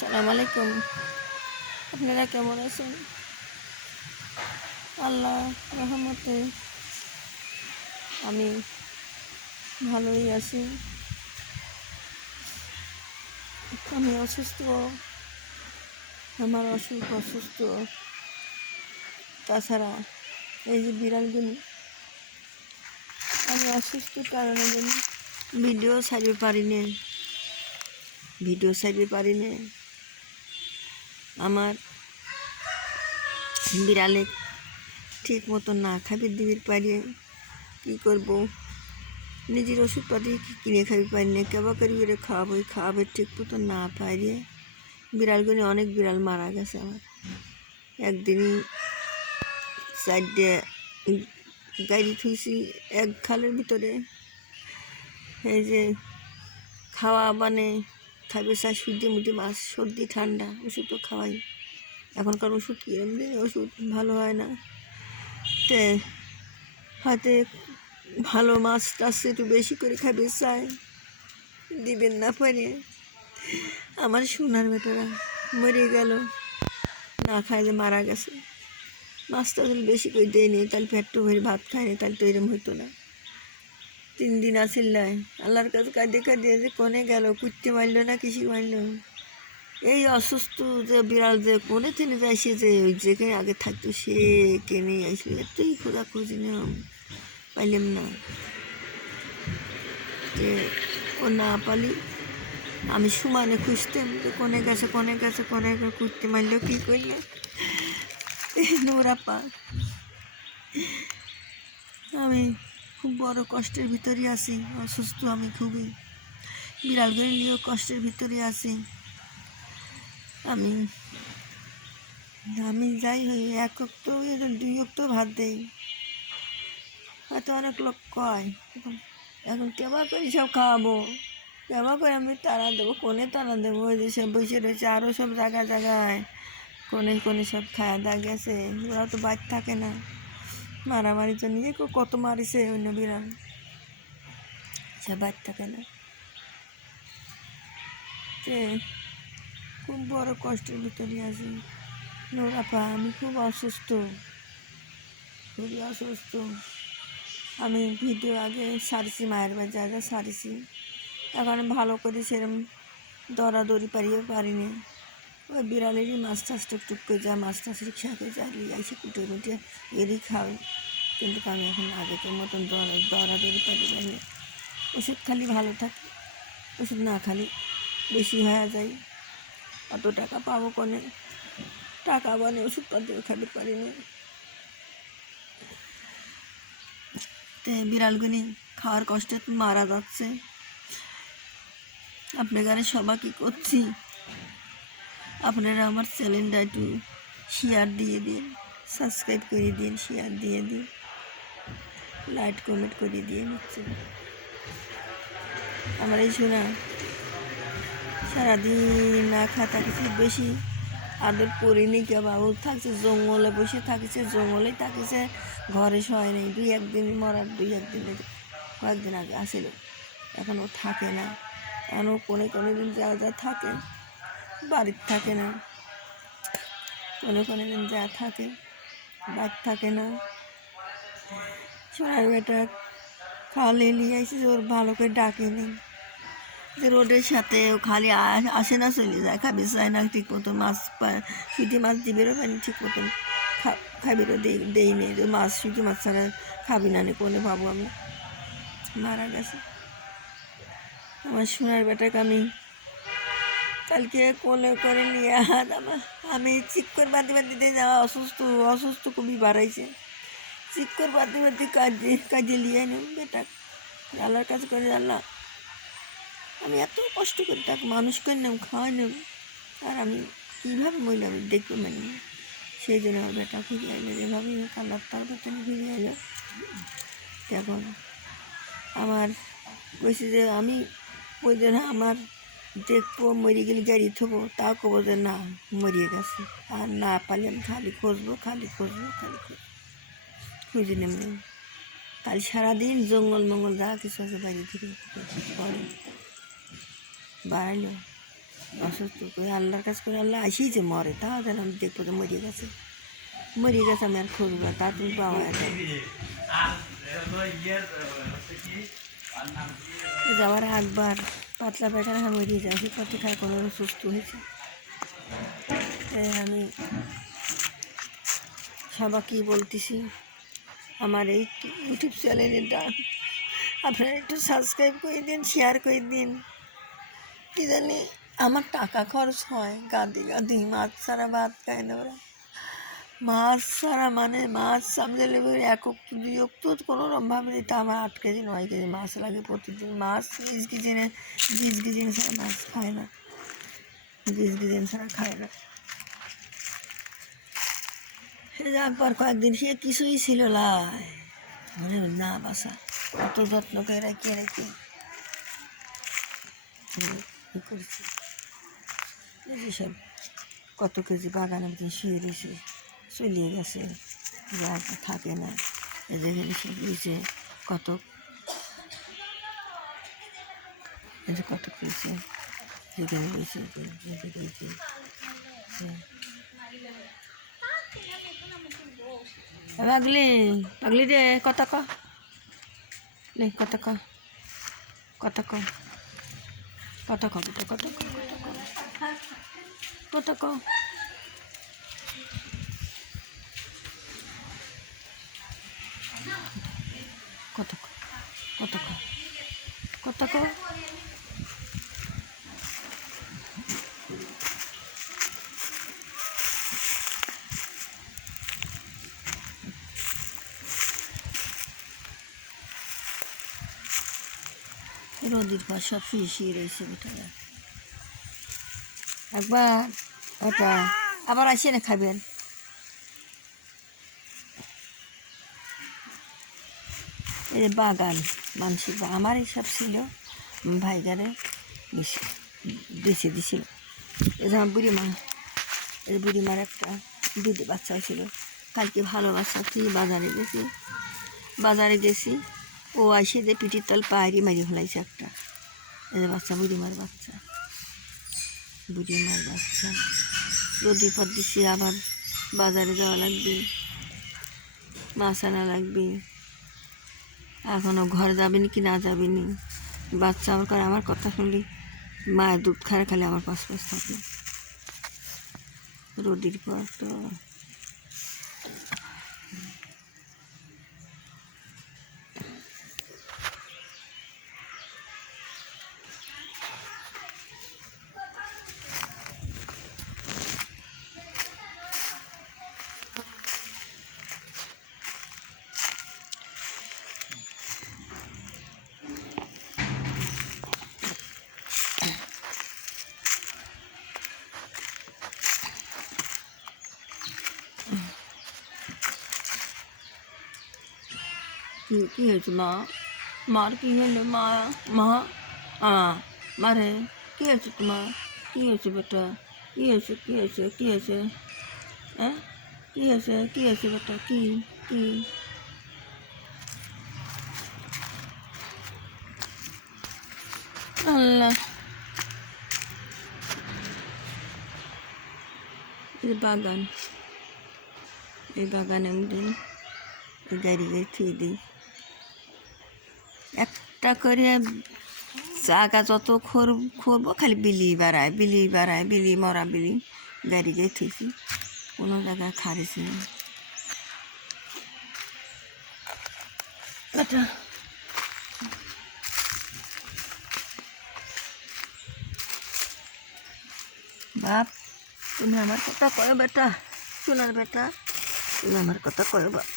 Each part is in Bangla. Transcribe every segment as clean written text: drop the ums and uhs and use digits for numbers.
আসসালামু আলাইকুম। আপনারা কেমন আছেন? আল্লাহ রহমতে আমি ভালোই আছি। আমি অসুস্থ, আমার অসুস্থ। তাছাড়া এই যে বিড়ালগুলি, আমি অসুস্থ কারণে ভিডিও ছাড়তে পারি না। আমার বিড়ালে ঠিক মতো না খাবার দিতে পারি, কী করবো? নিজের ওষুধপাতি কিনে খাবি পারি না, কেবা করি করে খাওয়াবে ঠিক মতো না পারি। বিড়ালগুলি অনেক বিড়াল মারা গেছে আমার। একদিনই 4টে গাড়ি থুইছি এক খালের ভিতরে। এই যে খাওয়া মানে খাবে চাই সূর্যমুখী মাছ, সর্দি ঠান্ডা ওষুধও খাওয়াই। এখনকার ওষুধ কি এমনি ওষুধ ভালো হয় না। তে হয়তো ভালো মাছ টাছ একটু বেশি করে খাবে চাই, দিবেন না পারে। আমার সোনার বেটারা মরে গেল, না খাই যে মারা গেছে। মাছটা যদি বেশি করে দেয়নি, তাহলে পেটটা ভরে ভাত খায়নি, তাহলে তো এরম হইতো না। 3 দিন আসিল্লাই আল্লাহর কাছে কাঁদিয়ে যে কোনে গেল, কুত্তে মারল না কিছু মারল। এই অসুস্থ যে বিড়াল যে কোনে থেকে যাইছে, যে ওই যেখানে আগে থাকতো সে কেনে আসলে এতই খোঁজাখুঁজি পাইলাম না। যে ও না পালি আমি সমানে খুঁজতাম যে কোনে গেছে কুত্তে মারল কী করলে। নোরাপা আমি খুব বড় কষ্টের ভিতরে আছি, অসুস্থ আমি খুবই। বিড়ালগুলি নিয়েও কষ্টের ভিতরে আছি। আমি যাই হই 1 অক্ত 2 অক্ত ভাত দেই, হয়তো অনেক লোক কয় এখন কেবা করে সব খাওয়াবো, কেবা করে আমি তাড়া দেবো, কোনে তাড়া দেবো? ওই যে সব বসে রয়েছে আরও সব জায়গায় কোনে সব খাওয়া দাওয়া গেছে। ওরাও তো বাদ থাকে না, মারামারি তো নিয়ে কত মারিছে অন্য বিড়াল, সে বাদ থাকে না। খুব বড় কষ্টের ভিতরে আছি নোরাপা। আমি খুবই অসুস্থ। আমি ভিডিও আগে সারিছি, মায়ের বাড়ি যা সারিছি, এখন ভালো করে সেরকম দৌড়াদৌড়ি পারিনি। ওই বিড়ালেরই মাছ টাছ টুকটুক করে যা মাছ টাছ রিক্সা করে যা নিয়ে আসে কুটে এরই খাওয়াই। কিন্তু আমি এখন আগেকার মতন দৌড়াদৌড়ি পারি না। ওষুধ খালি ভালো থাকে, ওষুধ না খালি বেশি হয়ে যায়। অত টাকা পাবো কোনে, টাকা বানে ওষুধপাতিও খাবে পারি না। বিড়ালগুলি খাওয়ার কষ্টে মারা যাচ্ছে। আপনারা সবাই কী করছি, আপনারা আমার চ্যানেলটা একটু শেয়ার দিয়ে দিন, সাবস্ক্রাইব করে দিন, শেয়ার দিয়ে দিন, লাইক কমেন্ট করে দিয়ে নিচ্ছে। আমার এই শোনা সারাদিন না খাওয়া থাকছে, বেশি আদর করিনি কে বাবু, থাকছে জঙ্গলে বসে থাকছে, জঙ্গলেই থাকছে, ঘরে শয় নেই। 2-1 দিন মরার 2-1 দিন কয়েকদিন আগে আসিল, এখন ও থাকে না। এখন ও কোনো দিন যা থাকে, বাড়িতে থাকে না, কোনো দিন যা থাকে, বাড়ি থাকে না। সোনার বেটা খালি নিয়ে আসছে, ওর ভালো করে ডাকেনি, যে রোডের সাথে ও খালি আসে না, চলে যায়, খাবি চায় না ঠিক মতো। সুইটি মাছ দিবেরও পানি ঠিক মতন খাবিরও দেই নেই, সুইটি মাছ ছাড়া খাবি না নে কোনে ভাবো। আমি মারা গেছে আমার সোনার বেটাকে। আমি কালকে কোলে করে নিয়ে আমি চিক্কর বাঁধি দিতে যাওয়া, অসুস্থ খুবই বাড়াইছে। চিক্কর বাঁধি কাজে নিয়ে নেব বেটা, আল্লাহর কাছে করে আল্লাহ আমি এত কষ্ট করে তাকে মানুষ করে নেব, খাওয়াই নেব, আর আমি কীভাবে মহিলা আমি দেখবো মানে। সেই জন্য আমার বেটা ফিরে আইলো, এভাবেই আল্লাহ তার বেতনে ফিরে আইলো। এখন আমার কইছে যে আমি ওই যে না আমার দেখবো মরে গেলে গাড়ি থবো, তাও কবো যে না মরিয়ে গেছে, আর না পারলে আমি খালি খুঁজবো খুঁজে নেব। কাল সারাদিন জঙ্গল মঙ্গল যা কিছু আছে বাড়ি থেকে পরে বাড়াইলো। অসুস্থ করে আল্লাহর কাছে করে আল্লাহ আসিই যে মরে তাও যেন আমি দেখবো যে মরিয়ে গেছে আমি আর খুঁজবো তা তুমি পাওয়া যায় যাওয়ার একবার পাতলা পায়খানা মরিয়ে যায় ওষুধ করতে খায় কোনো সুস্থ হয়েছে আমি সবাইকে বলতেছি আমার এই ইউটিউব চ্যানেলটা আপনারা একটু সাবস্ক্রাইব করে দিন শেয়ার করে দিন কি জানি আমার টাকা খরচ হয় গাদি মাছ ছাড়া ভাত খায় না ওরা মাছ ছাড়া মানে মাছ সামনে লেবে একক দুই তো কোনোরকমভাবে দিতে আমার 8 কেজি 9 কেজি মাছ লাগে প্রতিদিন মাছ গিজ ছাড়া মাছ খায় না গিজ ছাড়া খায় না সে একবার কয়েকদিন সে কিছুই ছিল লাই মনে না বাসা কত যত্ন করে রেখে করেছি সব কত কেজি বাগানে শুয়ে রয়েছে চলিয়ে গেছে থাকে না যেখানে সব রয়েছে কত কত রয়েছে যেখানে রয়েছে পাগলি পাগলি রে কথা ক কথা ক কথা ক কথা ক কথা ক কথা ক কথা ক কথা ক কথা ক রোদির পর সব শুয়ে রয়েছে বেটারা একবার ওটা আবার আসে না খাবেন এই যে বাগান মানসিক আমার এইসব ছিল ভাইগারে বেছে দিছিল এই যে আমার বুড়িমার একটা দুধে বাচ্চা ছিল কালকে ভালো বাচ্চা তুই বাজারে গেছি ও আসে যে পিঠির তল পাহাড়ি মারি ফেলাইছে একটা এই যে বাচ্চা বুড়িমার বাচ্চা রোদির পর দিচ্ছি আবার বাজারে যাওয়া লাগবে মাছ আনা লাগবে এখনও ঘর যাবেনি কি না যাবেনি বাচ্চা আমার কথা শুনলি মায়ের দুধ খায় খালি আমার পাশ থাকে রোদির পর তো কি হয়েছে মার কি হলো মারে কি হয়েছে তোমার কি হয়েছে বেটা কি হয়েছে হ্যাঁ কি হয়েছে বেটা কি আল্লাহ এই বাগানে গাড়ি থুয়ে দিই একটা করে জায়গা যত খরবো খালি বিলি বাড়ায় বিলি মরা বিলি গাড়ি গিয়ে থুইছি কোনো জায়গায় খারিছি না আচ্ছা বাপ তুমি আমার কথা কয় বেটা শোনার বেটা তুমি আমার কথা কয় বাপ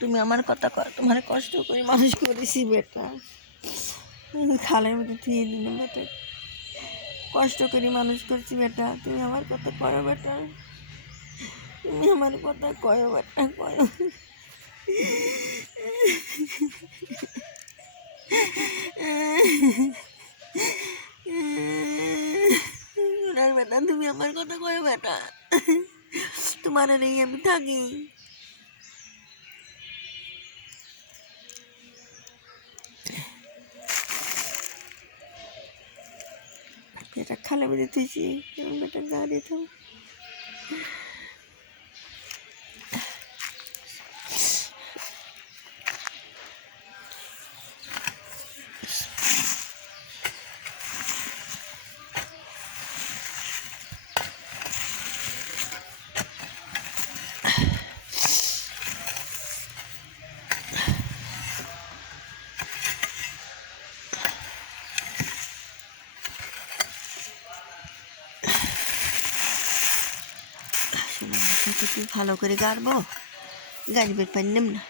তুমি আমার কথা কয় তোমার কষ্ট করে মানুষ করেছি বেটা খালের মধ্যে থুয়ে দিলাম বেটা কষ্ট করে মানুষ করছি বেটা তুমি আমার কথা কয় বেটা তুমি আমার কথা কয় বেটা কয় বেটা তুমি আমার কথা কয় বেটা তোমার নেই আমি থাকি এটা খালে বেঁধে তুইছি এরকম একটা গা দিত শোনা তুই ভালো করে গাড়বো গাড়িবের পারি নেম না